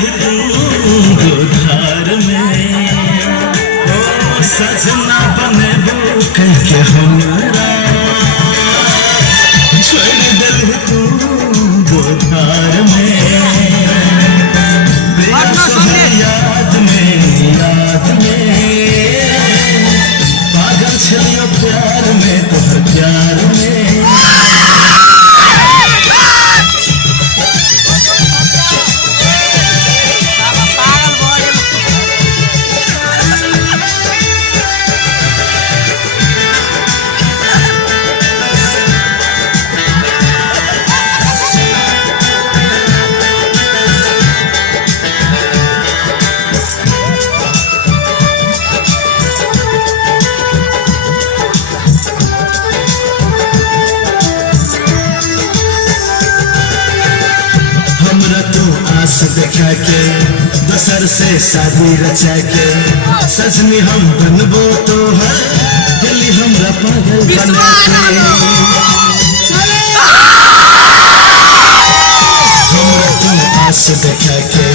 ही तू धार में ओ सजना बने वो कह के हमरा छोड़ दिल ही तू धार में याद में पागल छलियो प्यार में तोहर प्यार में देखा के दोसर से शादी रचा के सजनी हम बनबो तो है दिल्ली हमरा पागल बना के हमरा तो आस देखा के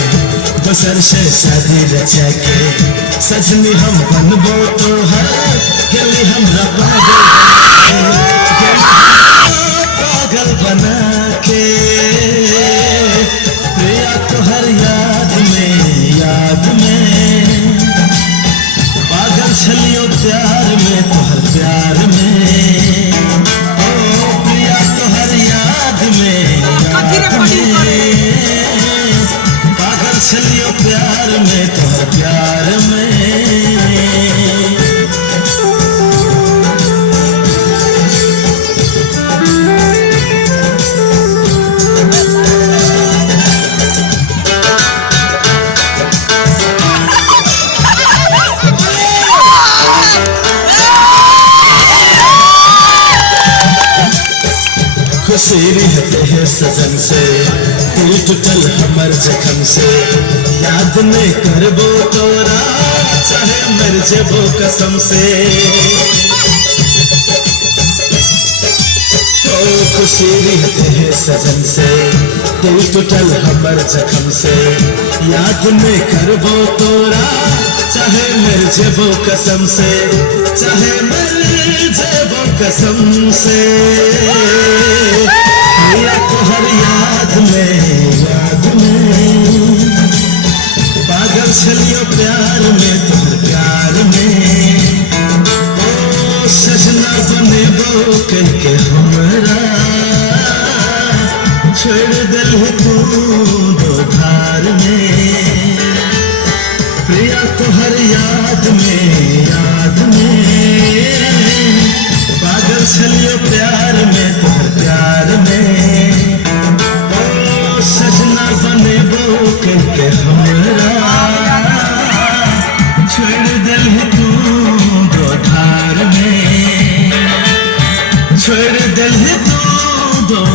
दोसर से शादी रचा के सजनी हम बनबो तो है दिल्ली हमरा पागल बना के प्रिया तोहर याद में पागल छलियो प्यार में तोहर प्यार में ओ प्रिया तोहर याद में पागल छलियो प्यार में तोहर प्यार में खुशी रहते हैं सजन से दिल टूटल हमर जखम से याद नहीं करबो तोरा चाहे मर जेबो कसम से ओ खुशी रहते हैं सजन से दिल टूटल हमर जखम से याद नहीं करबो तोरा चाहे मर जेबो कसम से चाहे मर जेबो कसम से प्रिया तोहर याद में पागल छलियो प्यार में तोहर प्यार में ओ सजना बनेबो कह के हमरा छोड़ दिल तू धार में प्रिया तोहर याद में पागल छलियो प्यार में तोहर प्यार में ओ सजना बनेबो कह के हमरा छोड़ दिल तू धार में छोड़ दिल तू